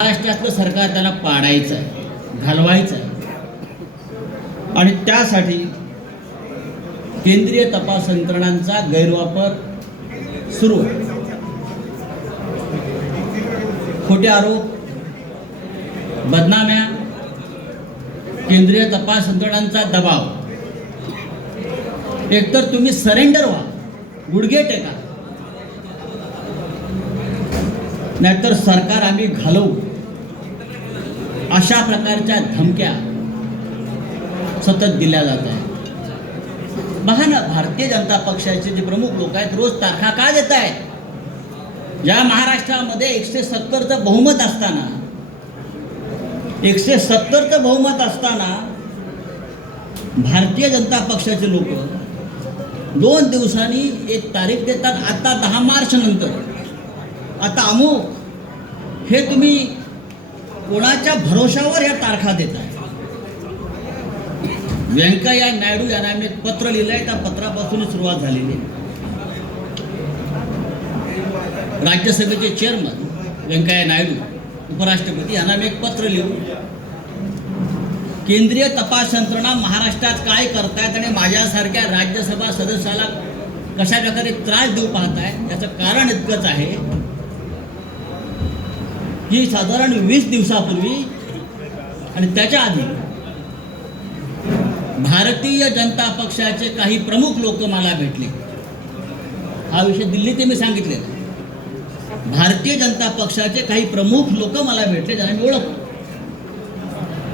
महाराष्ट्रातलं सरकार त्याला पाडायचं आहे, घालवायचं आहे आणि त्यासाठी केंद्रीय तपास यंत्रणांचा गैरवापर सुरू आहे. खोटे आरोप, बदनाम्या, केंद्रीय तपास यंत्रणांचा दबाव. एकतर तुम्ही सरेंडर व्हा, गुडघे टेका, नाहीतर सरकार आम्ही घालवू, अशा प्रकारच्या धमक्या सतत दिल्या जात आहेत. पहा ना, भारतीय जनता पक्षाचे जे प्रमुख लोक आहेत रोज तारखा का देत आहेत? ज्या महाराष्ट्रामध्ये 170चं बहुमत असताना 170चं बहुमत असताना भारतीय जनता पक्षाचे लोक 2 दिवसांनी एक तारीख देतात. आता 10 मार्च नंतर आता अमुक, हे तुम्ही कोणाच्या भरोशावर या तारखा देताय? व्यंकय्या नायडू यांना मी एक पत्र लिहिलंय, त्या पत्रापासून सुरुवात झालेली आहे. राज्यसभेचे चेअरमन व्यंकय्या नायडू, उपराष्ट्रपती यांना मी एक पत्र लिहून केंद्रीय तपास यंत्रणा महाराष्ट्रात काय करतायत आणि माझ्यासारख्या राज्यसभा सदस्याला कशा प्रकारे त्रास देऊ पाहताय, याचं कारण इतकंच आहे की साधारण 20 दिवसापूर्वी आणि त्याच्या आधी भारतीय जनता पक्षाचे काही प्रमुख लोक मला भेटले. हा विषय दिल्लीत मी सांगितलेला. भारतीय जनता पक्षाचे काही प्रमुख लोक मला भेटले, ज्यांना मी ओळखतो.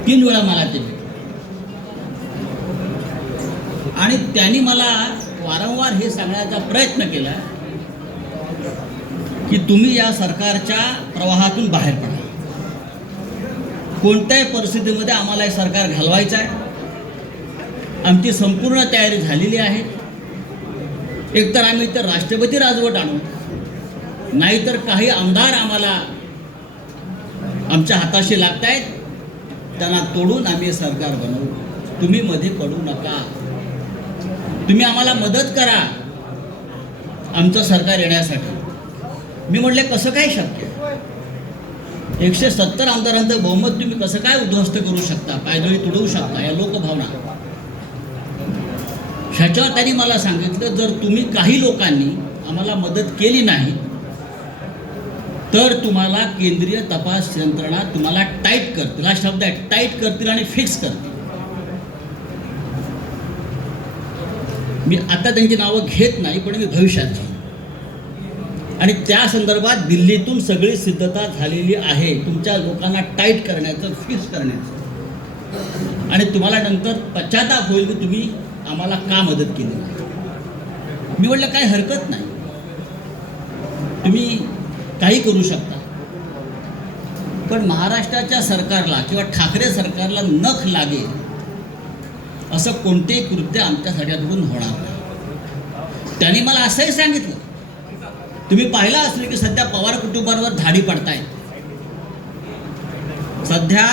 3 वेळा मला ते भेटले आणि त्यांनी मला वारंवार हे सांगण्याचा प्रयत्न केला की तुम्ही या सरकारच्या प्रवाहातून बाहेर पडा. कोणत्याही परिस्थितीमध्ये आम्हाला हे सरकार घालवायचं आहे. आमची संपूर्ण तयारी झालेली आहे. एकतर आम्ही तर राष्ट्रपती राजवट आणू, नाहीतर काही आमदार आम्हाला आमच्या हाताशी लागतायत, त्यांना तोडून आम्ही सरकार बनवू. तुम्ही मध्ये पडू नका, तुम्ही आम्हाला मदत करा आमचं सरकार येण्यासाठी. मी म्हटले, कसं काय शक्य? 170 आमदारांचं बहुमत तुम्ही कसं काय उद्ध्वस्त करू शकता, पायदळी तुडवू शकता? या लोकभावना. ह्याच्यावर त्यांनी मला सांगितलं, जर तुम्ही काही लोकांनी आम्हाला मदत केली नाही तर तुम्हाला केंद्रीय तपास यंत्रणा तुम्हाला टाईट करतील. हा शब्द आहे, टाईट करतील आणि फिक्स करतील. मी आता त्यांची नावं घेत नाही, पण मी भविष्यात घेईन. आणि त्या संदर्भात दिल्लीतून सगळी सिद्धता झालेली आहे, तुमच्या लोकांना टाईट करण्याचं, फिक्स करण्याचं. आणि तुम्हाला नंतर पश्चाताप होईल की तुम्ही आम्हाला का मदत केली नाही. मी म्हटलं, काही हरकत नाही, तुम्ही काही करू शकता, पण महाराष्ट्राच्या सरकारला किंवा ठाकरे सरकारला नख लागेल असं कोणतेही कृत्य आमच्या सगळ्याकडून होणार नाही. त्यांनी मला असंही सांगितलं, तुम्ही पाहिलं असेल की सध्या पवार कुटुंबावर धाडी पडतायत. सध्या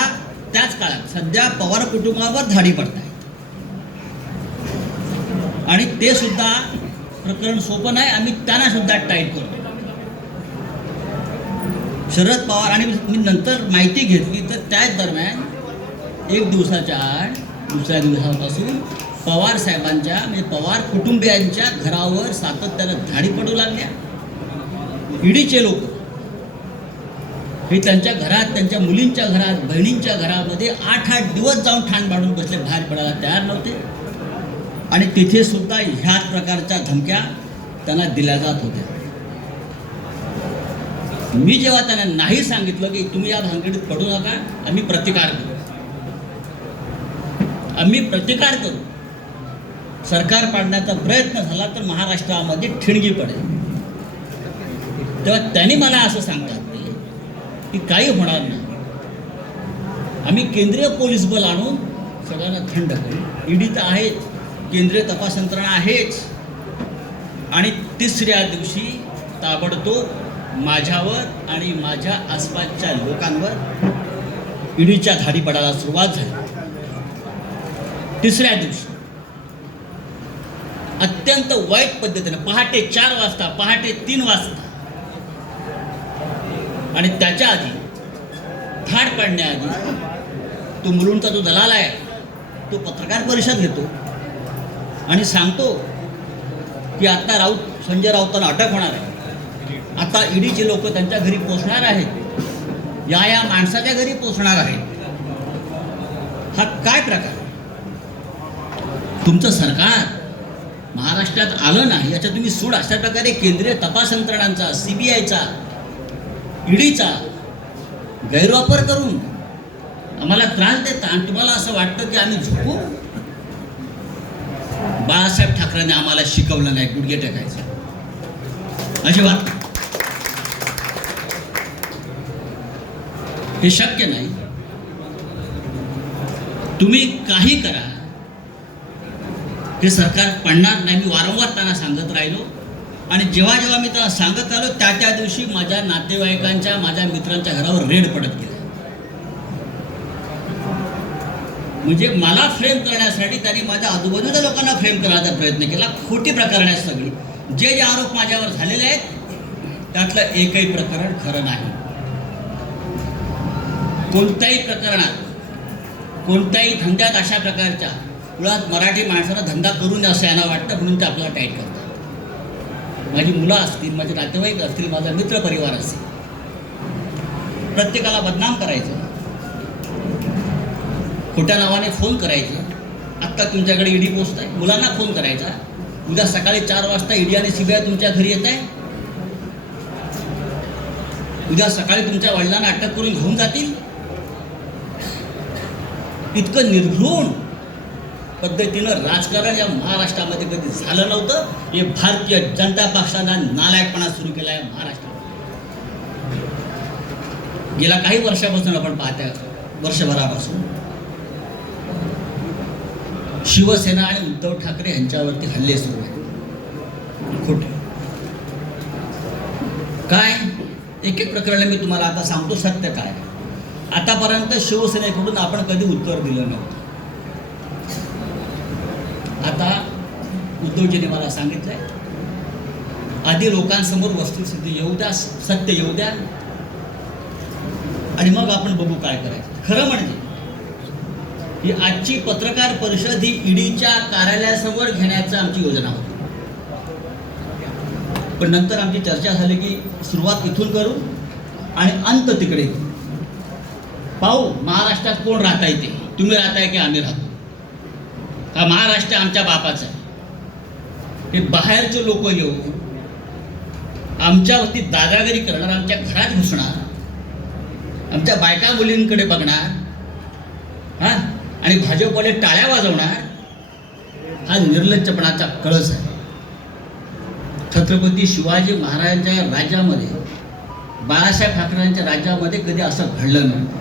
त्याच काळात सध्या पवार कुटुंबावर धाडी पडतायत आणि ते सुद्धा प्रकरण सोपं नाही. आम्ही त्यांना सुद्धा टाईट करतो. शरद पवार, आणि मी नंतर माहिती घेतली तर त्याच दरम्यान 1 दिवसाच्या आड दुसऱ्या दिवसापासून पवार साहेबांच्या म्हणजे पवार कुटुंबियांच्या घरावर सातत्यानं धाडी पडू लागल्या. ईडीचे लोक हे त्यांच्या घरात, त्यांच्या मुलींच्या घरात, बहिणींच्या घरामध्ये 8-8 दिवस जाऊन ठाण बांधून बसले, बाहेर पडायला तयार नव्हते. आणि तिथे सुद्धा ह्याच प्रकारच्या धमक्या त्यांना दिल्या जात होत्या. मी जेव्हा त्यांना नाही सांगितलं की तुम्ही या भानगडीत पडू नका, आम्ही प्रतिकार करू, आम्ही प्रतिकार करू, सरकार पाडण्याचा प्रयत्न झाला तर महाराष्ट्रामध्ये ठिणगी पडेल, तेव्हा त्यांनी मला असं सांगतात की काही होणार नाही, आम्ही केंद्रीय पोलीस बल आणून सगळ्यांना थंड करू. ईडी तर आहेच, केंद्रीय तपास यंत्रणा आहेच. आणि 3ऱ्या दिवशी ताबडतोब माझ्यावर आणि माझ्या आसपासच्या लोकांवर ईडीच्या धाडी पडायला सुरुवात झाली. 3ऱ्या दिवशी अत्यंत वाईट पद्धतीने पहाटे 4 वाजता, पहाटे 3 वाजता आणि त्याच्या आधी धाड पाडण्याआधी तो मुलुंडचा जो दलाल आहे तो पत्रकार परिषद घेतो आणि सांगतो की आता संजय राऊतांना अटक होणार आहे, आता ईडीचे लोक त्यांच्या घरी पोचणार आहेत, या माणसाच्या घरी पोचणार आहेत. हा काय प्रकार? तुमचं सरकार महाराष्ट्रात आलं नाही याचा तुम्ही सूड अशा प्रकारे केंद्रीय तपास यंत्रणांचा, CBIचा, ईडीचा गैरवापर करून आम्हाला त्रास देता आणि तुम्हाला असं वाटतं की आम्ही झोपू. बाळासाहेब ठाकरेंनी आम्हाला शिकवलं नाही गुडघे टेकायचं, अजिबात हे शक्य नाही. तुम्ही काही करा, हे सरकार पडणार नाही. मी वारंवार त्यांना सांगत राहिलो आणि जेव्हा जेव्हा मी त्यांना सांगत आलो त्या दिवशी माझ्या नातेवाईकांच्या, माझ्या मित्रांच्या घरावर रेड पडत गेला. म्हणजे मला फ्रेम करण्यासाठी त्यांनी माझ्या आजूबाजूच्या लोकांना फ्रेम करण्याचा प्रयत्न केला. खोटी प्रकरण आहेत सगळी. जे आरोप माझ्यावर झालेले आहेत त्यातलं एकही प्रकरण खरं नाही. कोणत्याही प्रकरणात, कोणत्याही धंद्यात अशा प्रकारच्या मुळात मराठी माणसाला धंदा करू नये असं यांना वाटतं, म्हणून ते आपल्याला टाईट करतात. माझी मुलं असतील, माझे नातेवाईक असतील, माझा मित्रपरिवार असेल, प्रत्येकाला बदनाम करायचं, खोट्या नावाने फोन करायचे. आत्ता तुमच्याकडे ईडी पोस्ट आहे, मुलांना फोन करायचा, उद्या सकाळी 4 वाजता ईडी आणि CBI तुमच्या घरी येत आहे, उद्या सकाळी तुमच्या वडिलांना अटक करून घेऊन जातील. इतकं निर्घृण पद्धतीनं राजकारण या महाराष्ट्रामध्ये कधी झालं नव्हतं. हे भारतीय जनता पक्षानं नालायकपणा सुरू केला आहे महाराष्ट्रात. गेल्या काही वर्षापासून आपण पाहतोय, वर्षभरापासून शिवसेना आणि उद्धव ठाकरे यांच्यावरती हल्ले सुरू आहेत. खोटे काय? एक एक प्रकरण मी तुम्हाला आता सांगतो सत्य काय. आतापर्यंत शिवसेनेकडून आपण कधी उत्तर दिलं नव्हतं. आता उद्धवजीने मला सांगितलंय, आधी लोकांसमोर वस्तुस्थिती येऊ द्या, सत्य येऊ द्या, आणि मग आपण बघू काय करायचं. खरं म्हणजे ही आजची पत्रकार परिषद ही ईडीच्या कार्यालयासमोर घेण्याची आमची योजना होती. पण नंतर आमची चर्चा झाली की सुरुवात इथून करू आणि अंत तिकडे पाहू. महाराष्ट्रात कोण राहता येते, तुम्ही राहताय की आम्ही राहतो, हा महाराष्ट्र आमच्या बापाचा आहे. हे बाहेरचे लोक येऊ आमच्यावरती दादागिरी करणार, आमच्या घरात घुसणार, आमच्या बायका मुलींकडे बघणार, हा, आणि भाजपवाले टाळ्या वाजवणार, हा निर्लज्जपणाचा कळस आहे. छत्रपती शिवाजी महाराजांच्या राज्यामध्ये, बाळासाहेब ठाकरेंच्या राज्यामध्ये कधी असं घडलं नव्हतं.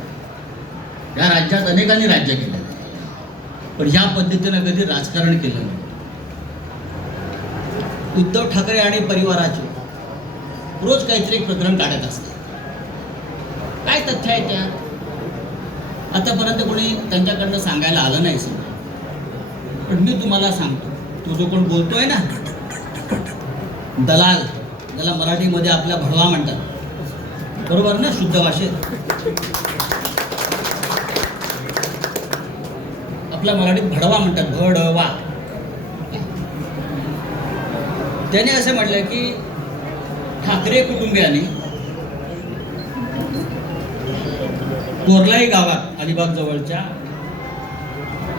या राज्यात अनेकांनी राज्य केलं, पण ह्या पद्धतीनं कधी राजकारण केलं नाही. उद्धव ठाकरे आणि परिवाराचे रोज काहीतरी एक प्रकरण काढत असतात. काय तथ्य आहे त्या? आतापर्यंत कोणी त्यांच्याकडनं सांगायला आलं नाही सर. पण मी तुम्हाला सांगतो, तो जो कोण बोलतोय ना दलाल, त्याला मराठीमध्ये आपल्या भडवा म्हणतात, बरोबर ना, शुद्ध भाषेत आपल्या मराठीत भडवा म्हणतात, भडवा. त्याने असं म्हटलं की ठाकरे कुटुंबियांनी कोरलाई गावात अलिबाग जवळच्या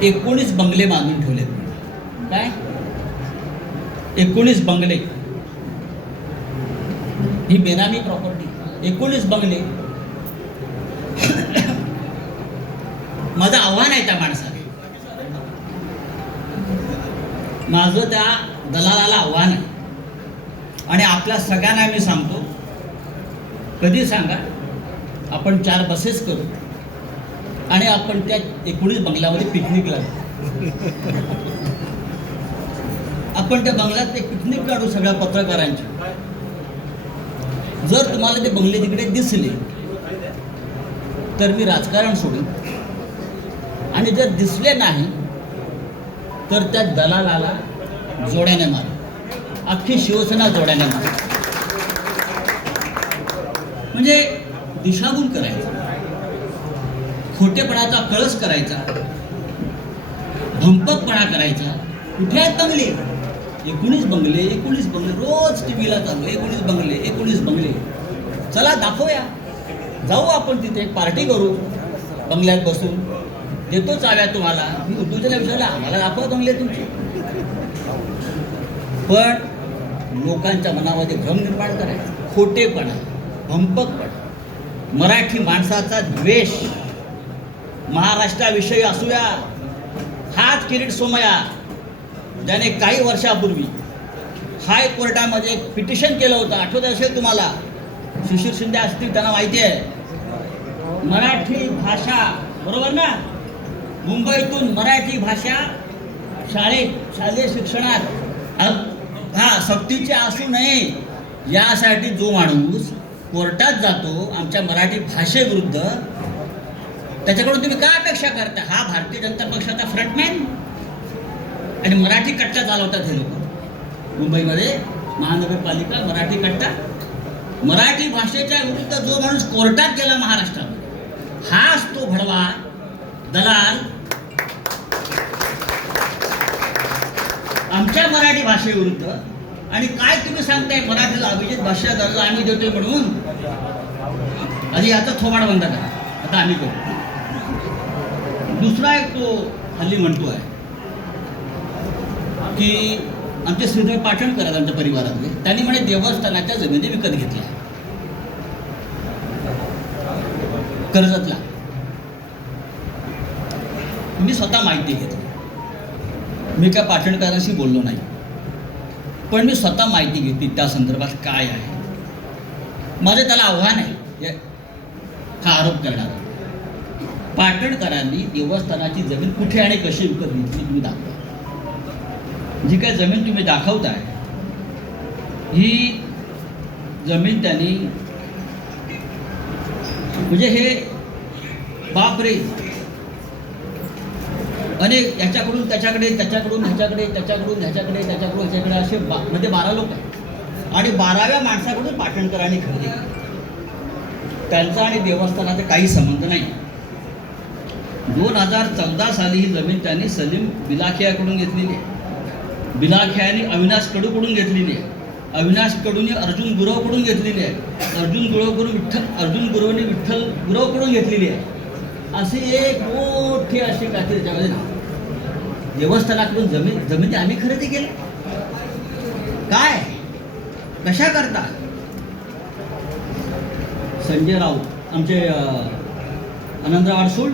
19 बंगले बांधून ठेवलेत. काय 19 बंगले? ही बेनामी प्रॉपर्टी, 19 बंगले. माझं आव्हान आहे त्या माणसाला, माझं त्या दलालाला आव्हान आहे, आणि आपल्या सगळ्यांना मी सांगतो, कधी सांगा आपण 4 बसेस करू आणि आपण त्या 19 बंगल्यामध्ये पिकनिकला जाऊ. आपण त्या बंगल्यात एक पिकनिक काढू सगळ्या पत्रकारांची. जर तुम्हाला ते बंगले तिकडे दिसले तर मी राजकारण सोडेन, आणि जर दिसले नाही तर त्या दलालाला जोड्याने मार, अख्खी शिवसेना जोड्याने मार. म्हणजे दिशाभूल करायचं. खोटेपणाचा कळस करायचा, भंपकपणा करायचा. कुठे आहेत बंगले? 19 बंगले, 19 बंगले रोज टीव्हीला चालू. 19 बंगले. चला दाखवूया, जाऊ आपण तिथे पार्टी करू, बंगल्यात बसून देतो चाव्या तुम्हाला. मी उद्योजकाला विचारलं, आम्हाला दाखवा बंगले तुमचे. पण लोकांच्या मनामध्ये भ्रम निर्माण करायचा, खोटेपणा, भंपकपणा, मराठी माणसाचा द्वेष महाराष्ट्राविषयी असूया. हाच किरीट सोमय्या ज्याने काही वर्षापूर्वी हायकोर्टामध्ये एक पिटिशन केलं होतं, आठवत असेल तुम्हाला. शिशिर शिंदे असतील, त्यांना माहिती आहे. मराठी भाषा, बरोबर ना, मुंबईतून मराठी भाषा शालेय शिक्षणात सक्तीची असू नये यासाठी जो माणूस कोर्टात जातो आमच्या मराठी भाषेविरुद्ध, त्याच्याकडून तुम्ही काय अपेक्षा करता? हा भारतीय जनता पक्षाचा फ्रंटमॅन आणि मराठी कट्टा चालवतात हे लोक. मुंबईमध्ये महानगरपालिका मराठी कट्टा, मराठी भाषेच्या विरुद्ध जो माणूस कोर्टात गेला महाराष्ट्रात, हाच तो भडवा दलाल आमच्या मराठी भाषेविरुद्ध. आणि काय तुम्ही सांगताय मराठीला अभिजित भाषा दर्जा आम्ही देतोय म्हणून? आधी आता थोबाड बंद करा, आता आम्ही करू. दुसरा एक तो हल्ली म्हणतोय की आमचे श्रीधर पाटणकर आहेत आमच्या परिवारातले, त्यांनी म्हणे देवस्थानाच्या जमिनी विकत घेतल्या कर्जतला. मी स्वतः माहिती घेतली, मी काय पाटणकरांशी बोललो नाही, पण मी स्वतः माहिती घेतली त्या संदर्भात काय आहे. माझं त्याला आव्हान आहे हा आरोप करणारा. पाटणकरांनी देवस्थानाची जमीन कुठे आणि कशी विकत घेतली तुम्ही दाखवा. जी काय जमीन तुम्ही दाखवताय ही जमीन त्यांनी, म्हणजे हे बापरे, अनेक याच्याकडून त्याच्याकडे, त्याच्याकडून ह्याच्याकडे, त्याच्याकडून ह्याच्याकडे, त्याच्याकडून ह्याच्याकडे असे मध्ये 12 लोक आहेत आणि 12व्या माणसाकडून पाटणकरांनी खरेदी केली. त्यांचा आणि देवस्थानाचा काही संबंध नाही. 2014 साली ही जमीन त्यांनी सलीम बिलाखियाकडून घेतलेली आहे. बिलाखियाने अविनाश कडूकडून घेतलेली आहे. अविनाश कडूने अर्जुन गुरवकडून घेतलेली आहे. अर्जुन गुरवने विठ्ठल गुरवकडून घेतलेली आहे. असे एक मोठे असे काहीतरी त्याच्यामध्ये नाव. देवस्थानाकडून जमिनी आम्ही खरेदी केल्या. काय, कशा करता? संजय राऊत आमचे आनंदराव अडसूळ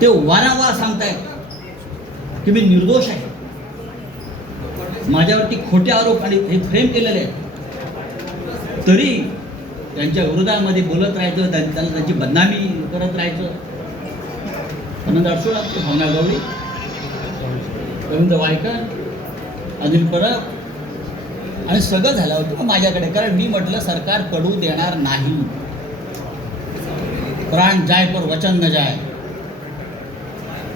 ते वारंवार सांगतायत की मी निर्दोष आहे, माझ्यावरती खोटे आरोप आणि हे फ्रेम केलेले आहेत, तरी त्यांच्या विरोधामध्ये बोलत राहायचं, त्यांना त्यांची बदनामी करत राहायचं. आनंद अडसूळ, भावना गवळी, रवींद्र वायकर, अनिल परब आणि सगळं झालं होतं माझ्याकडे. कारण मी म्हटलं सरकार पडू देणार नाही, प्राण जाय पर वचन न जाय.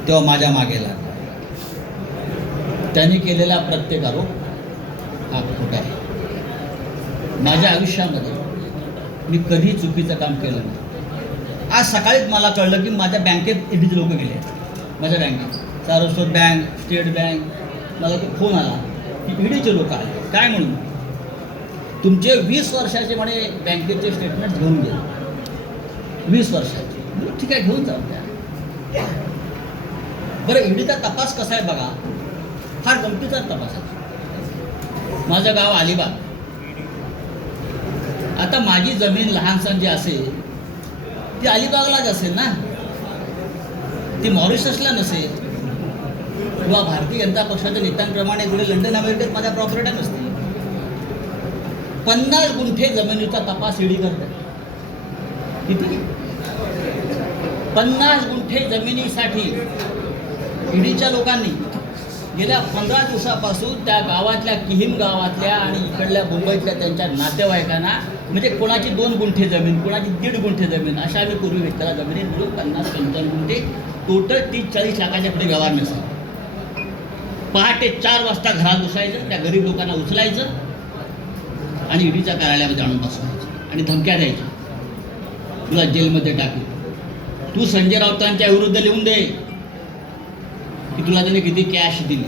तेव्हा माझ्या मागे लागला. त्यांनी केलेला प्रत्येक आरोप हा खोटा आहे. माझ्या आयुष्यामध्ये मी कधी चुकीचं काम केलं नाही. आज सकाळीच मला कळलं की माझ्या बँकेत ईडीचे लोक गेले. माझ्या बँकेत सारस्वत बँक, स्टेट बँक, मला तो फोन आला की ईडीचे लोक आले. काय म्हणून? तुमचे 20 वर्षाचे म्हणे बँकेचे स्टेटमेंट घेऊन गेले. 20 वर्षाचे. ठीक आहे, घेऊन जाऊ द्या. बरं, ईडीचा तपास कसा आहे बघा, फार गमतीचा तपास आहे. माझं गाव अलिबाग. आता माझी जमीन लहानसण जी असेल ती अलिबागलाच असेल ना, ती मॉरिशसला नसेल, किंवा भारतीय जनता पक्षाच्या नेत्यांप्रमाणे पुढे लंडन अमेरिकेत माझ्या प्रॉपर्ट्या नसतील. 50 गुंठे जमिनीचा तपास ईडी करतात. किती? 50 गुंठे जमिनीसाठी ईडीच्या लोकांनी गेल्या 15 दिवसापासून त्या गावातल्या किहीम गावातल्या आणि इकडल्या मुंबईतल्या त्यांच्या नातेवाईकांना, म्हणजे कोणाची 2 गुंठे जमीन, कोणाची 1.5 गुंठे जमीन, अशा आम्ही पूर्वी घेतलेल्या जमिनी मिळून 50-55 गुंठे, टोटल 30-40 लाखाच्या पुढे व्यवहार नसेल. पहाटे 4 वाजता घरात घुसायचं, त्या गरीब लोकांना उचलायचं आणि ईडीच्या कार्यालयामध्ये आणून बसवायचं आणि धमक्या द्यायच्या, तुला जेलमध्ये टाकू. तू संजय राऊतांच्या विरुद्ध लिहून दे की तुला त्याने किती कॅश दिली.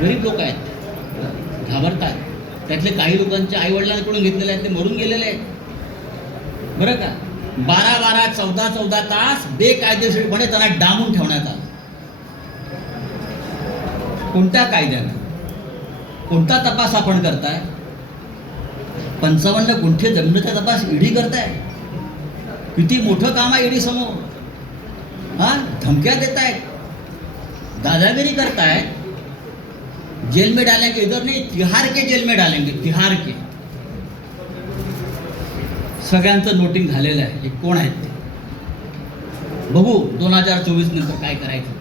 गरीब लोक आहेत, घाबरतात. त्यातले काही लोकांच्या आईवडिलांकडून घेतलेले आहेत, ते मरून गेलेले आहेत बरं का. 12-12, 14-14 तास बेकायदेशीरपणे त्यांना डांबून ठेवण्यात आलं. कोणत्या कायद्यानं, कोणता तपास आपण करताय? 55 गुंठे जमिनीचा तपास ईडी करताय. किती मोठं काम आहे ईडी समोर. धमक्या देत आहेत, दादागिरी करतायत. जेल में डालेंगे, इधर नहीं, तिहार के जेल में डालेंगे, तिहार के. सगळ्यांचं नोटिंग झालेलं आहे. हे कोण आहेत ते बघू 2024 नंतर काय करायचं.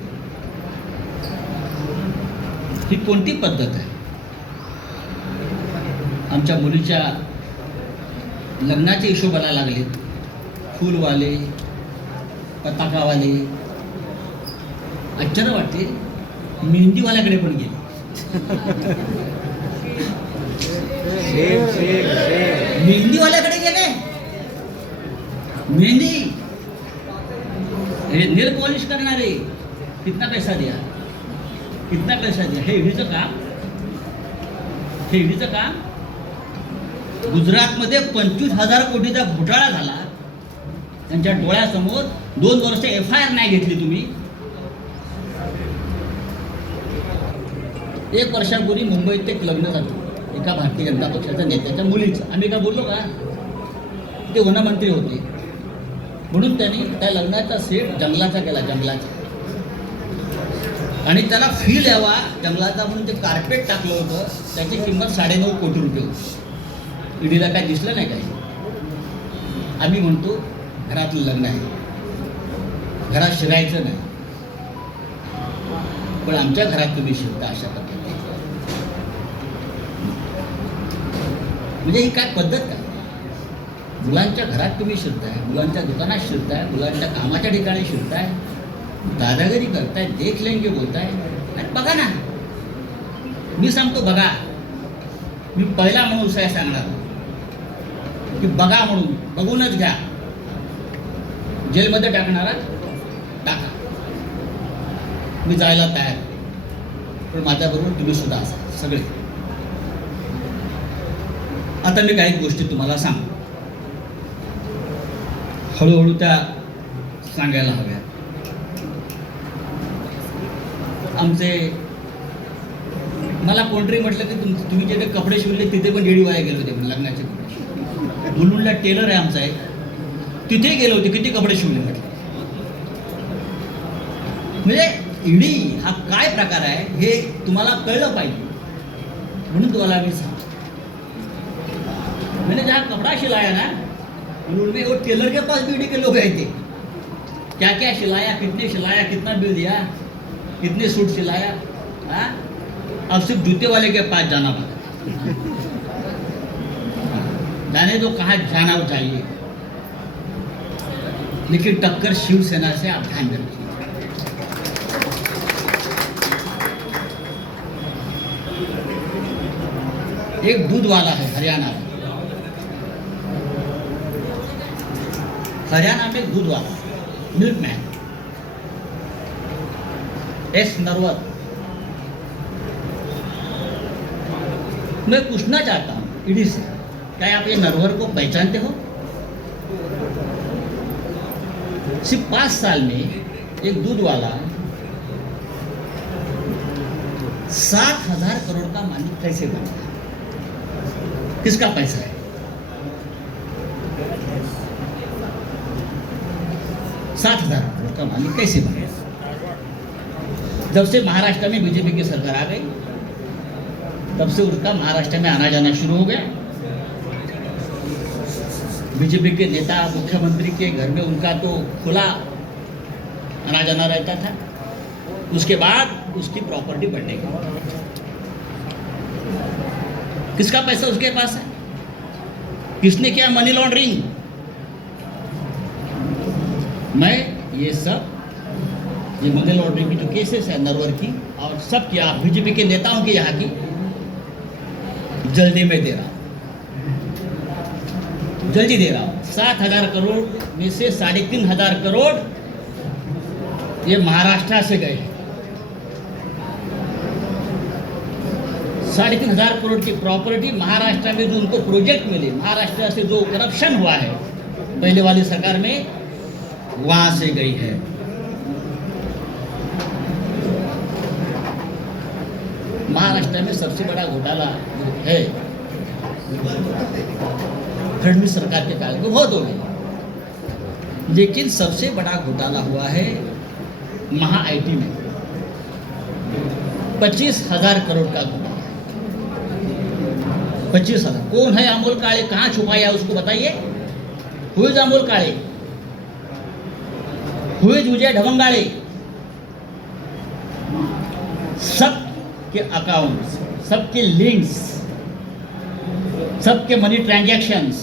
ही कोणती पद्धत आहे? आमच्या मुलीच्या लग्नाचे हिशोबाला लागले, फूलवाले, पताकावाले. आश्चर्य वाटते, मेहंदीवाल्याकडे पण गेले. मेहंदीवाल्याकडे गेले. मेहंदी नेल पॉलिश करणारे. कितना पैसा दिया, कितना पैसा दिया. हे ईडीचं काम, हे ईडीचं काम. गुजरातमध्ये 25,000 कोटीचा घोटाळा झाला. त्यांच्या डोळ्यासमोर 2 वर्ष FIR नाही घेतली तुम्ही. 1 वर्षापूर्वी मुंबईत एक लग्न झालं एका भारतीय जनता पक्षाच्या नेत्याच्या मुलीचं. आम्ही का बोललो का? ते वनमंत्री होते म्हणून त्यांनी त्या लग्नाचा सेट जंगलाचा केला, जंगलाचा. आणि त्याला फील यावा जंगलाचा म्हणून ते कार्पेट टाकलं होतं. त्याची किंमत 9.5 कोटी रुपये होती. ईडीला काय दिसलं नाही काही. आम्ही म्हणतो घरातलं लग्न आहे, घरात शिरायचं नाही. पण आमच्या घरात तुम्ही शिरता अशा पद्धतीने. म्हणजे ही काय पद्धत काय? मुलांच्या घरात तुम्ही शिरताय, मुलांच्या दुकानात शिरताय, मुलांच्या कामाच्या ठिकाणी शिरताय, दादागिरी करताय, देख लेंगे बोलताय. आणि बघा ना, मी सांगतो बघा. मी पहिला माणूस आहे सांगणार की बघा म्हणून, बघूनच घ्या. जेलमध्ये टाकणारा टाका, मी जायला तयार. पण माझ्याबरोबर तुम्ही सुद्धा असाल सगळे. आता मी काही गोष्टी तुम्हाला सांगतो, हळूहळू त्या सांगायला हव्या. आमचे मला कोणतरी म्हटलं की तुम्ही जे कपडे शिवले तिथे पण ईडी वाया गेले होते. लग्नाचे कपडे मुलुंडला टेलर आहे आमचा एक, तिथे गेले होते. किती कपडे शिवले म्हटलं. म्हणजे ईडी हा काय प्रकार आहे हे तुम्हाला कळलं पाहिजे म्हणून तुम्हाला मी सांगतो. मैंने जहाँ कपड़ा सिलाया ना, उन्होंने वो टेलर के पास भी ईडी के लोग गए थे. क्या क्या सिलाया, कितने सिलाया, कितना बिल दिया, कितने सूट सिलाया. हाँ, अब सिर्फ जूते वाले के पास जाना पड़ा. जाने तो कहाँ जाना चाहिए, लेकिन टक्कर शिवसेना से आप ध्यान रखिए. एक दूध वाला है हरियाणा में, हरियाणा में दूध वाला मिल्कमैन एस नरवर. मैं पूछना चाहता हूं ईडी से, क्या आप ये नरवर को पहचानते हो? सिर्फ 5 साल में एक दूध वाला 7,000 करोड़ का मालिक कैसे बना? किसका पैसा है? 7,000 करोड़ का मालिक कैसे बना? जब से महाराष्ट्र में बीजेपी की सरकार आ गई तब से उसका महाराष्ट्र में आना जाना शुरू हो गया. बीजेपी के नेता मुख्यमंत्री के घर में उनका तो खुला आना जाना रहता था. उसके बाद उसकी प्रॉपर्टी बढ़ने की. किसका पैसा उसके पास है? किसने किया मनी लॉन्ड्रिंग? मैं ये सब, ये मनी लॉन्ड्रिंग की जो केसेस है नरवर की और सब किया बीजेपी के नेताओं की यहाँ की, जल्दी में दे रहा. जल्दी दे रहा हूँ। 7,000 करोड़ में से 3,500 करोड़ ये महाराष्ट्र से गए हैं। 3,500 करोड़ की प्रॉपर्टी महाराष्ट्र में जो उनको प्रोजेक्ट मिले, महाराष्ट्र से जो करप्शन हुआ है पहले वाली सरकार में, वहां से गई है। महाराष्ट्र में सबसे बड़ा घोटाला जो है फडणवीस सरकार के काल में बहुत हो गए, लेकिन सबसे बड़ा घोटाला हुआ है महा आईटी में। 25,000 करोड़ का घोटाला। 25,000। कौन है अमोल काळे? कहाँ छुपाया उसको बताइए। Who is Amol Kale? Who is Vijay Dhawangale? सबके अकाउंट्स, सबके लिंक्स, सबके मनी ट्रांजैक्शंस,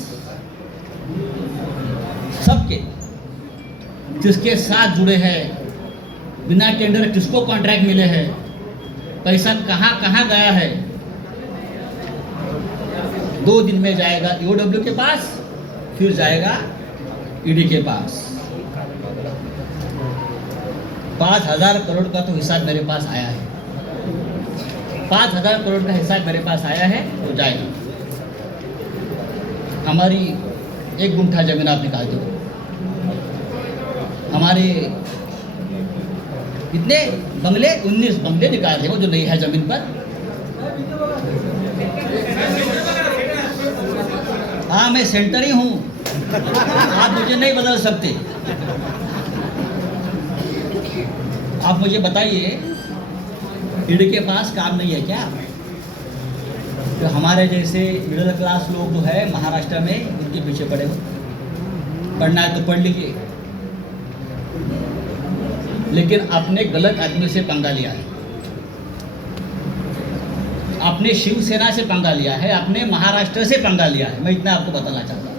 सबके किसके साथ जुड़े हैं, बिना टेंडर किसको कॉन्ट्रैक्ट मिले हैं, पैसा कहाँ कहाँ गया है। 2 दिन में जाएगा ईओडब्ल्यू के पास, फिर जाएगा ईडी के पास। 5,000 करोड़ का तो हिसाब मेरे पास आया है। 5,000 करोड़ का हिसाब मेरे पास आया है, तो जाएगा। हमारी 1 गुंठा जमीन आप निकाल दो, हमारे कितने बंगले, 19 बंगले निकाल रहे हो जो नहीं है जमीन पर। हाँ, मैं सेंटर ही हूँ, आप मुझे नहीं बदल सकते। आप मुझे बताइए, ईडी के पास काम नहीं है क्या? तो हमारे जैसे मिडिल क्लास लोग जो है महाराष्ट्र में, उनके पीछे पड़े हो। पढ़ना है तो पढ़ लीजिए, लेकिन आपने गलत आदमी से पंगा लिया है। आपने शिवसेना से पंगा लिया है, आपने महाराष्ट्र से पंगा लिया है। मैं इतना आपको बताना चाहता हूँ।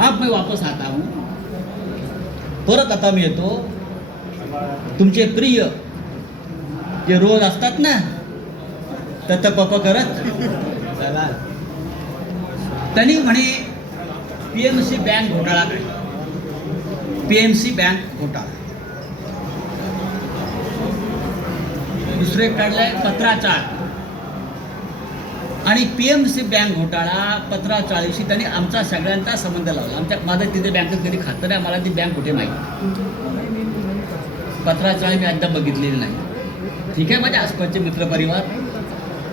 अब मैं वापस आता हूँ, परत आता मी येतो। तुमचे प्रिय जे रोज असतात ना, तत पप करत चला, त्यांनी म्हणे पीएमसी बँक घोटाळा काय, पीएमसी बँक घोटाळा। दुसरे काढलाय पत्राचाळ, आणि पीएमसी बँक घोटाळा पत्राचाळीशी त्यांनी आमचा सगळ्यांचा संबंध लावला। आमच्या माझं तिथे बँकेत कधी खातं नाही, मला ती बँक कुठे माहिती। पत्राचाळी मी अद्याप बघितलेली नाही। ठीक आहे, माझ्या आसपासचे मित्रपरिवार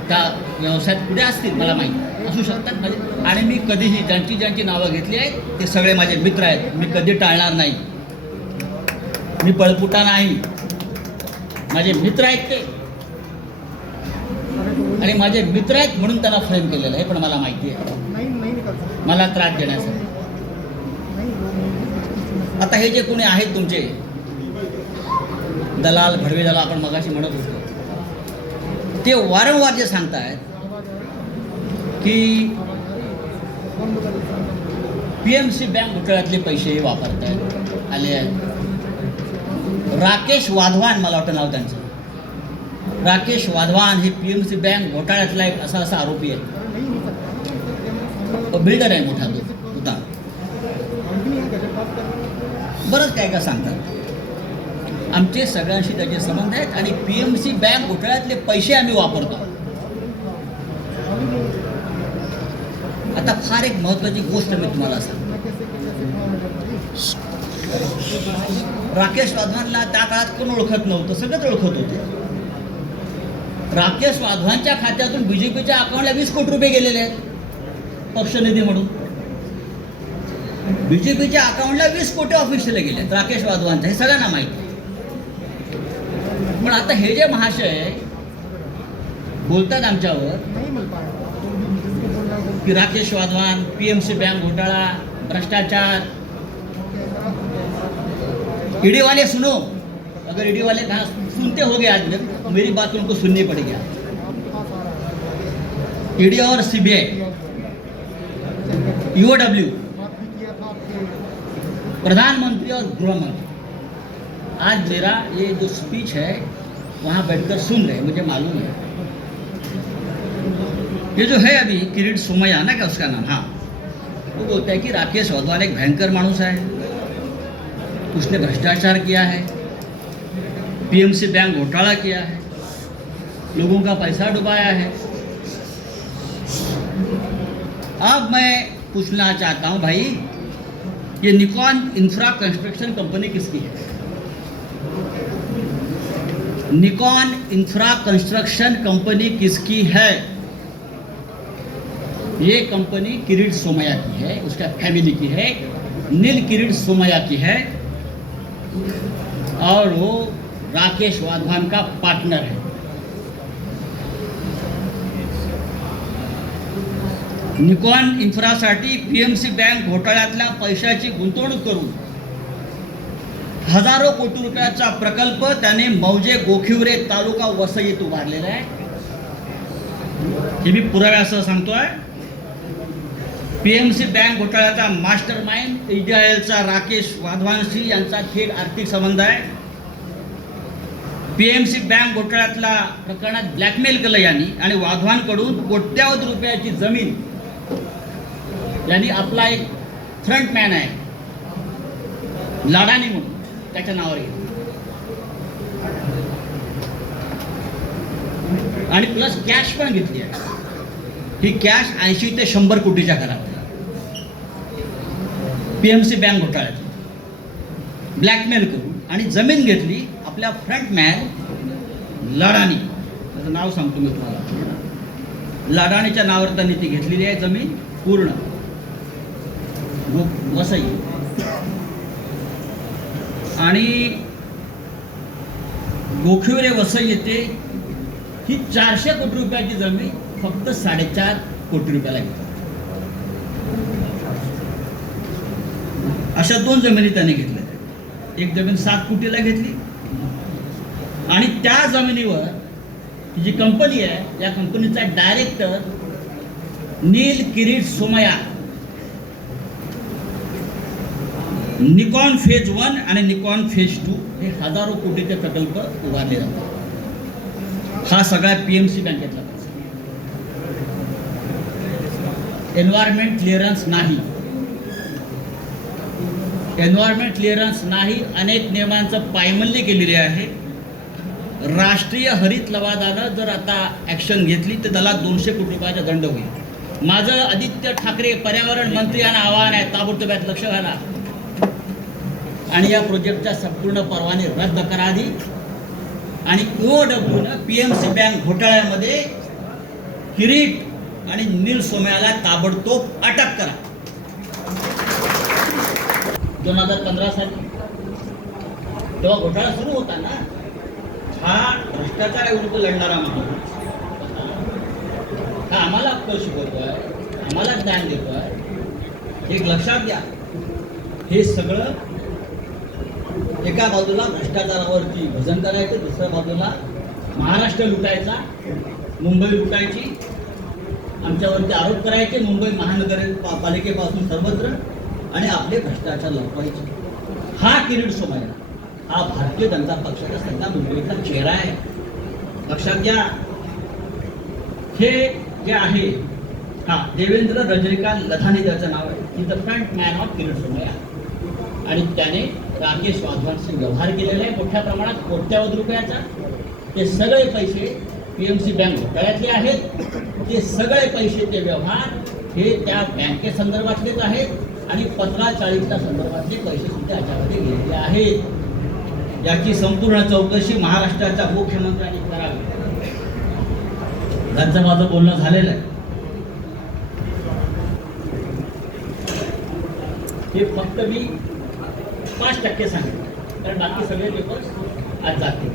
त्या व्यवसायात पुढे असतील, मला माहिती असू शकतात माझे। आणि मी कधीही ज्यांची नावं घेतली आहेत ते सगळे माझे मित्र आहेत, मी कधी टाळणार नाही। मी पळपुटा नाही, माझे मित्र आहेत ते, आणि माझे मित्र आहेत म्हणून त्यांना फ्रेम केलेलं आहे। पण मला माहिती आहे मला त्रास देण्यासाठी। आता हे जे कोणी आहेत तुमचे दलाल, भडवे दलाल आपण मगाशी म्हणत होतो, ते वारंवार जे सांगतायत की पीएमसी बँक घोटाळ्यातले पैसे वापरतायत आले आहेत। राकेश वाधवान, मला वाटतं नाव त्यांचं, राकेश वाधवान हे पीएमसी बँक घोटाळ्यातला एक असा आरोपी आहे। बिल्डर आहे मोठा, तो होता। बरंच काय काय सांगतात। आमचे सगळ्यांशी त्याचे संबंध आहेत, आणि पीएमसी बँक घोटाळ्यातले पैसे आम्ही वापरतो। आता फार एक महत्त्वाची गोष्ट मी तुम्हाला सांगतो। राकेश वाधवानला त्या काळात कोण ओळखत नव्हतं, सगळेच ओळखत होते। राकेश वाधवानच्या खात्यातून बीजेपीच्या अकाउंटला 20 कोटी रुपये गेलेले आहेत पक्षनिधी म्हणून। बीजेपीच्या अकाउंटला 20 कोटी ऑफिशियली गेले आहेत राकेश वाधवानच्या, हे सगळ्यांना माहिती। पण आता हे जे महाशय बोलतात आमच्यावर कि राकेश वाधवान, पीएमसी बैंक घोटाला, भ्रष्टाचार, ईडी वाले सुनो, अगर ईडी वाले कहा सुनते हो गए आज तक, मेरी बात उनको सुननी पड़ेगी। ईडी और सीबीआई, ईओडब्ल्यू, प्रधानमंत्री और गृह मंत्री, आज मेरा ये जो स्पीच है वहाँ बैठकर सुन रहे, मुझे मालूम है। ये जो है अभी किरीट सोमैया ना, क्या उसका नाम, हाँ, वो बोलता है कि राकेश वाधवान एक भयंकर मानुस है, उसने भ्रष्टाचार किया है, पीएमसी बैंक घोटाला किया है, लोगों का पैसा डुबाया है। अब मैं पूछना चाहता हूं भाई, ये निकॉन इंफ्रा कंस्ट्रक्शन कंपनी किसकी है? निकॉन इंफ्रा कंस्ट्रक्शन कंपनी किसकी है? ये कंपनी किरीट सोमैया की है, उसका फैमिली की है, नील किरीट सोमैया की है, और वो राकेश वाधवान का पार्टनर है। निकॉन इन्फ्रासाठी पीएमसी बँक घोटाळ्यातल्या पैशाची गुंतवणूक करून हजारो कोटी रुपयाचा प्रकल्प त्याने मौजे गोखिवरे तालुका वसईत उभारलेला आहे। हे मी पुराव्यासह सांगतोय। पीएमसी बँक घोटाळ्याचा मास्टर माइंड इजरायलचा राकेश वाधवानशी यांचा थेट आर्थिक संबंध आहे। पीएमसी बँक घोटाळ्यातल्या प्रकरणात ब्लॅकमेल केलं यांनी आणि वाधवानकडून कोट्यावधी रुपयाची जमीन यांनी आपला एक फ्रंटमॅन आहे लाडानी म्हणून त्याच्या नावावर घेतली आणि प्लस कॅश पण घेतली आहे। ही कॅश 80 ते 100 कोटीच्या घरात पीएमसी बँक घोटाळ्यात ब्लॅकमेल करून आणि जमीन घेतली आपल्या फ्रंटमॅन लाडानी, त्याचं नाव सांगतो मी तुम्हाला, लाडानीच्या नावावर त्यांनी ती घेतलेली आहे जमीन पूर्ण वसई, आणि गोखिवरे वसई येथे ही 400 कोटी रुपयाची जमीन फक्त 4.5 कोटी रुपयाला घेतली। अशा 2 जमिनी त्याने घेतल्या। एक जमीन 7 कोटीला घेतली आणि त्या जमिनीवर जी कंपनी आहे या कंपनीचा डायरेक्टर नील किरीट सोमैया निकॉन फेज 1 आणि निकॉन फेज 2 हे हजारो कोटीचे प्रकल्प उभारले जातात। हा सगळा पीएमसी बँकेतला पैसा। एन्व्हायरमेंट क्लिअरन्स नाही, एन्व्हायरमेंट क्लिअरन्स नाही, अनेक नियमांचं पायमल्ली केलेली आहे। राष्ट्रीय हरित लवादानं जर आता ॲक्शन घेतली तर त्याला 200 कोटी रुपयाचा दंड होईल। माझं आदित्य ठाकरे पर्यावरण मंत्री यांना आवाहन आहे, ताबडतोब यात लक्ष घाला आणि या प्रोजेक्टच्या संपूर्ण परवाने रद्द करा आधी, आणि OWनं पीएमसी बँक घोटाळ्यामध्ये किरीट आणि नील सोमैयाला ताबडतोब अटक करा। 2015 साली तेव्हा घोटाळा सुरू होता ना, हा भ्रष्टाचाराविरुद्ध लढणारा माणूस हा आम्हाला अक्कल शिकवतोय, आम्हाला ज्ञान देतोय। एक लक्षात घ्या, हे सगळं एका बाजूला भ्रष्टाचारावरती भजन करायचं, दुसऱ्या बाजूला महाराष्ट्र लुटायचा, मुंबई लुटायची, आमच्यावरती आरोप करायचे मुंबई महानगरपालिकेपासून सर्वत्र, आणि आपले भ्रष्टाचार लपवायचे। हा किरीट सोमैया हा भारतीय जनता पक्षाचा सध्या मुंबईचा चेहरा आहे, लक्षात घ्या। हे जे आहे हा देवेंद्र रजनीकांत लधानी त्याचं नाव आहे, is the front man of Kirit Somaiya, आणि त्याने राकेश वाधवानशी व्यवहार केलेला आहे मोठ्या प्रमाणात, कोट्यावधी रुपयाचा। ते सगळे पैसे पीएमसी बँक घोटाळ्यातले आहेत, ते सगळे पैसे ते व्यवहार हे त्या बँकेसंदर्भातलेच आहेत आणि 1540च्या संदर्भातले पैसे सुद्धा याच्यामध्ये गेलेले आहेत। याची संपूर्ण चौकशी महाराष्ट्राच्या मुख्यमंत्र्यांनी करावी। त्यांचं माझं बोलणं झालेलं आहे। हे फक्त मी 5% सांगितलं, कारण बाकी सगळे पेपर्स आज जातील।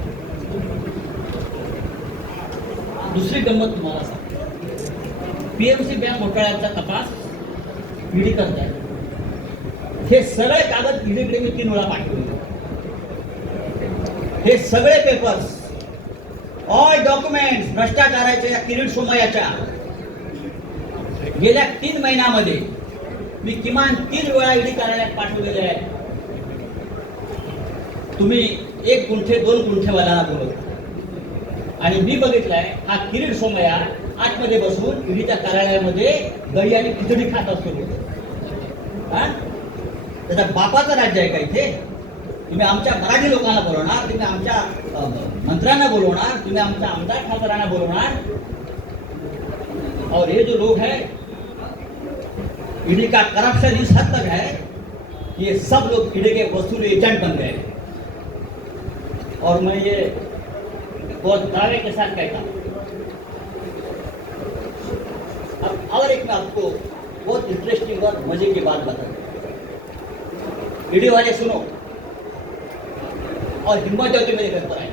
दुसरी गंमत तुम्हाला सांगतो, पीएमसी बँक घोटाळ्याचा तपास ईडी करत आहे। हे सगळे कागद ईडीकडे मी 3 वेळा पाठवले। हे सगळे पेपर्स, ऑल डॉक्युमेंट्स भ्रष्टाचाराच्या या किरीट सोमैयाच्या गेल्या 3 महिन्यामध्ये मी किमान 3 वेळा ईडी कार्यालयात पाठवलेले आहे। तुम्ही 1 गुंठे 2 गुंठेवाल्याला बोलवता, आणि मी बघितलंय हा किरीट सोमैया आतमध्ये बसून ईडीच्या कार्यालयामध्ये दही आणि खिचडी खात असतो. हा, त्याचा बापाचं राज्य आहे का इथे? तुम्ही आमच्या मराठी लोकांना बोलवणार, तुम्ही आमच्या मंत्र्यांना बोलवणार, तुम्ही आमच्या आमदार खासदारांना बोलवणार. और ये जो लोग हैं, ईडी का करप्शन इस हद तक है कि ये सब लोग ईडी के वसूली एजेंट बन गए. और मैं ये बहुत दावे के साथ कहता हूँ. अब और एक मैं आपको बहुत इंटरेस्टिंग और मजे की बात बता दूं. ईडी वाले सुनो और हिम्मत है तो मेरे घर पर आए.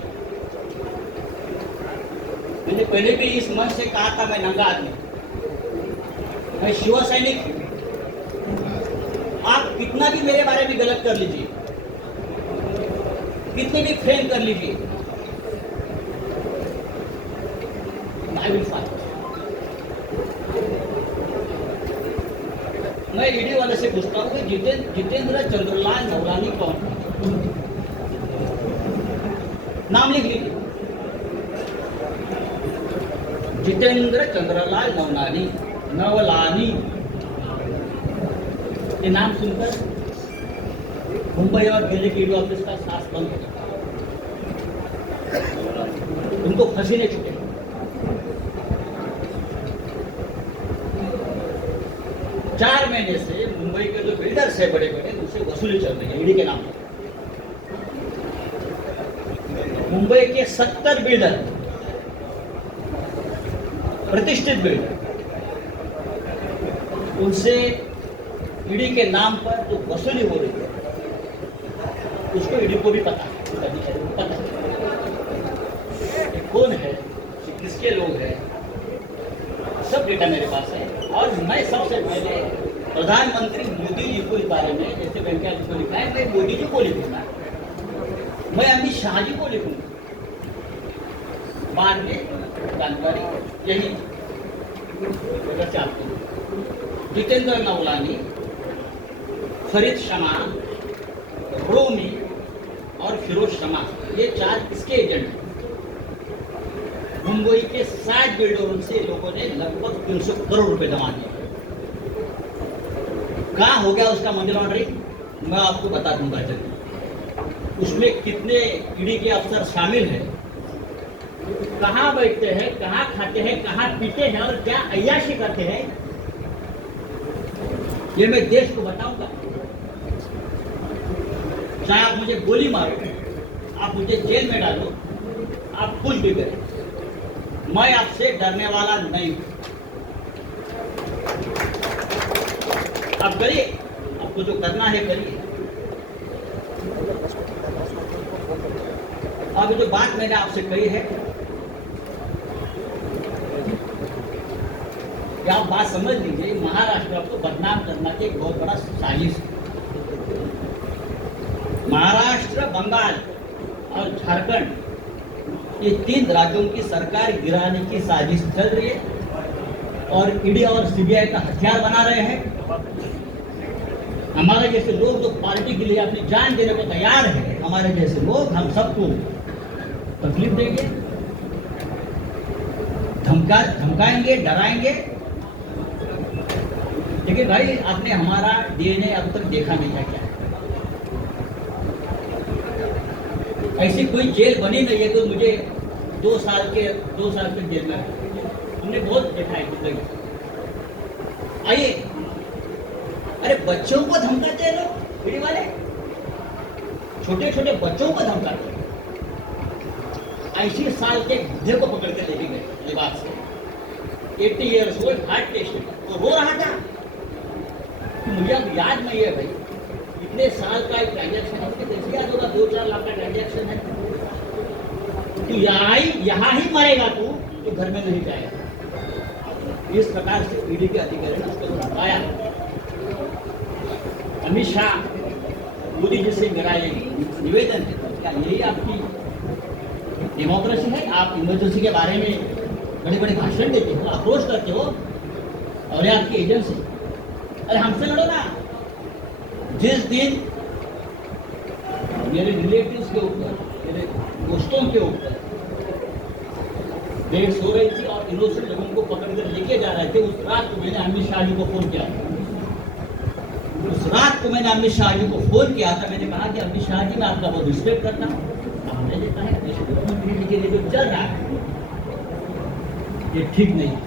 मैंने पहले भी इस मंच से कहा था, मैं नंगा आदमी, मैं शिव सैनिक. आप कितना भी मेरे बारे में गलत कर लीजिए, कितने भी फ्रेम कर लीजिए, आई विल फाइट. मैं ईडी वाले से पूछता हूँ कि जितेंद्र चंद्रलाल नवलानी कौन है? नाम लिख लीजिए, जितेंद्र चंद्रलाल नवलानी. ये नाम सुनकर मुंबई और दिल्ली के ईडी ऑफिस का सांस बंद हो गया. उनको पसीने छूटे. चार महीने से मुंबई के जो बिल्डर्स है बड़े बड़े, उनसे वसूली चल रही है ईडी के नाम पर. मुंबई के 70 बिल्डर, प्रतिष्ठित बिल्डर, उनसे ईडी के नाम पर जो वसूली हो रही है, उसको ईडी को भी पता है. पता है कौन है, किसके लोग हैं, सब डेटा मेरे पास है. और मैं सबसे पहले प्रधानमंत्री मोदी जी को इस बारे में, जैसे वेंकैया जी को लिखा है, मैं मोदी जी को लिखूंगा, मैं अमित शाह जी को लिखूंगा. बाद में जानकारी यही आपको. जितेंद्र नवलानी, फरीद शमा, रोमी और फिरोज शमा, ये 4 किसके एजेंट हैं? मुंबई के 60 बिल्डरों से लोगों ने लगभग 300 करोड़ रुपए जमा दिए. कहाँ हो गया उसका मनी लॉन्ड्रिंग, मैं आपको बता दूंगा. चलिए, उसमें कितने ईडी के अफसर शामिल हैं, कहाँ बैठते हैं, कहाँ खाते हैं, कहाँ पीते हैं और क्या अय्याशी करते हैं, ये मैं देश को बताऊंगा. चाहे आप मुझे गोली मारो, आप मुझे जेल में डालो, आप कुछ भी करें, मैं आपसे डरने वाला नहीं हूं. आप करिए, आपको जो करना है करिए. अब जो बात मैंने आपसे कही है, आप बात समझ लीजिए. महाराष्ट्र को बदनाम करना की एक बहुत बड़ा साजिश है. महाराष्ट्र, बंगाल और झारखंड, ये 3 राज्यों की सरकार गिराने की साजिश चल रही है और ईडी और सीबीआई का हथियार बना रहे हैं. हमारे जैसे लोग जो पार्टी के लिए अपनी जान देने को तैयार है, हमारे जैसे लोग, हम सबको तकलीफ देंगे, धमकाएंगे, डराएंगे. लेकिन भाई, आपने हमारा डीएनए अब तक देखा नहीं है क्या? ऐसी कोई जेल बनी नहीं है तो मुझे 2 साल के जेल में. हमने बहुत देखा है जिंदगी. आइए, अरे बच्चों को धमकाते हैं लोग, ईडी वाले छोटे छोटे बच्चों को धमकाते हैं. 80 साल के बुढ़े को पकड़ कर लेके गए लिबास से, 80 ईयर्स ओल्ड, हार्ट पेशेंट, तो रो रहा था. मुझे अब याद नहीं है भाई, इतने साल का एक ट्रांजेक्शन है, उसके कैसे याद होगा? 2-4 लाख का ट्रांजेक्शन है. तो यहाँ ही मरेगा तू, तो घर में नहीं जाएगा. इस प्रकार से ईडी के अधिकारी ने उसको धमकाया. अमित शाह मोदी जी से मेरा ये निवेदन है, क्या यही आपकी डेमोक्रेसी है? आप इमरजेंसी के बारे में बड़े बड़े भाषण देते हो, अप्रोच करते हो, और ये आपकी एजेंसी. अरे हमसे लड़ो ना. जिस दिन मेरे रिलेटिव्स के ऊपर, मेरे दोस्तों के ऊपर रेड्स हो रही थी और इनोसेंट लोगों को पकड़ कर लेके जा रहे थे, उस रात को मैंने अमित शाह जी को फोन किया था। उस रात को मैंने अमित शाह जी को फोन किया था। मैंने कहा कि अमित शाह जी, मैं आपका बहुत रिस्पेक्ट करता हूँ, हमने देखा है के लिए जो चल रहा है ये ठीक नहीं है।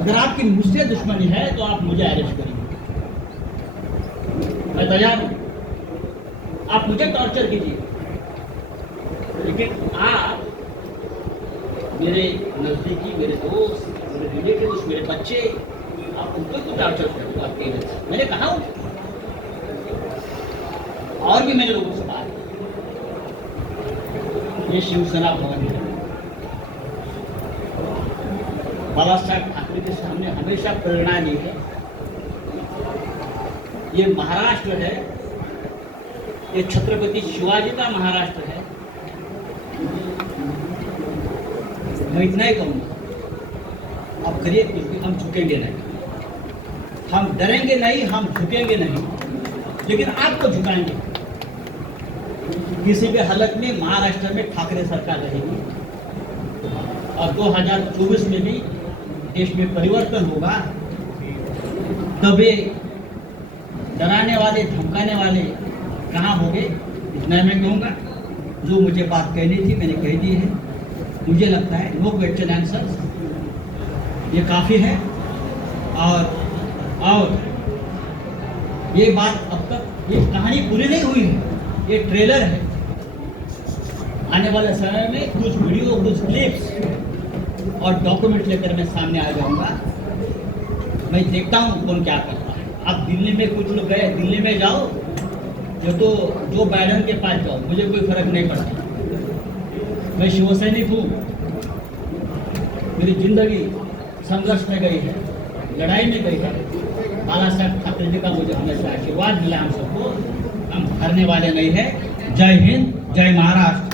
अगर आपकी मुझसे दुश्मनी है तो आप मुझे अरेस्ट करिए, मैं तैयार हूं, आप मुझे टॉर्चर कीजिए, लेकिन आप मेरे नजदीकी, मेरे दोस्त, मेरे रिलेटिव्स, मेरे बच्चे, आप उनको तो टॉर्चर करो आपके। मैंने कहा हूं, और भी मैंने लोगों से बात की। ये शिवसेना भवन है, बाला साहब ठाकरे के सामने हमेशा प्रेरणा दी है। ये महाराष्ट्र है, ये छत्रपति शिवाजी का महाराष्ट्र है। मैं इतना ही कहूँगा, आप करिए कुछ भी, हम झुकेंगे नहीं, हम डरेंगे नहीं, हम झुकेंगे नहीं, लेकिन आपको झुकाएंगे। किसी भी हालत में महाराष्ट्र में ठाकरे सरकार रहेगी और 2024 में भी देश में परिवर्तन होगा। तभी डराने वाले, धमकाने वाले कहाँ होंगे, इतना मैं कहूँगा। जो मुझे बात कहनी थी मैंने कह दी है। मुझे लगता है नो क्वेश्चन आंसर, ये काफ़ी है। और ये बात अब तक, ये कहानी पूरी नहीं हुई है, ये ट्रेलर है। आने वाले समय में कुछ वीडियो, कुछ क्लिप्स और डॉक्यूमेंट लेकर मैं सामने आ जाऊंगा। मैं देखता हूँ कौन क्या करता है। आप दिल्ली में कुछ लोग गए, दिल्ली में जाओ, तो जो बाइडन के पास जाओ, मुझे कोई फर्क नहीं पड़ता। मैं शिवसैनिक हूँ, मेरी जिंदगी संघर्ष में गई है, लड़ाई में गई है। बाला साहब ठाकरे जी का मुझे हमेशा आशीर्वाद मिला। हम सबको, हम हारने वाले नहीं है। जय हिंद, जय महाराष्ट्र।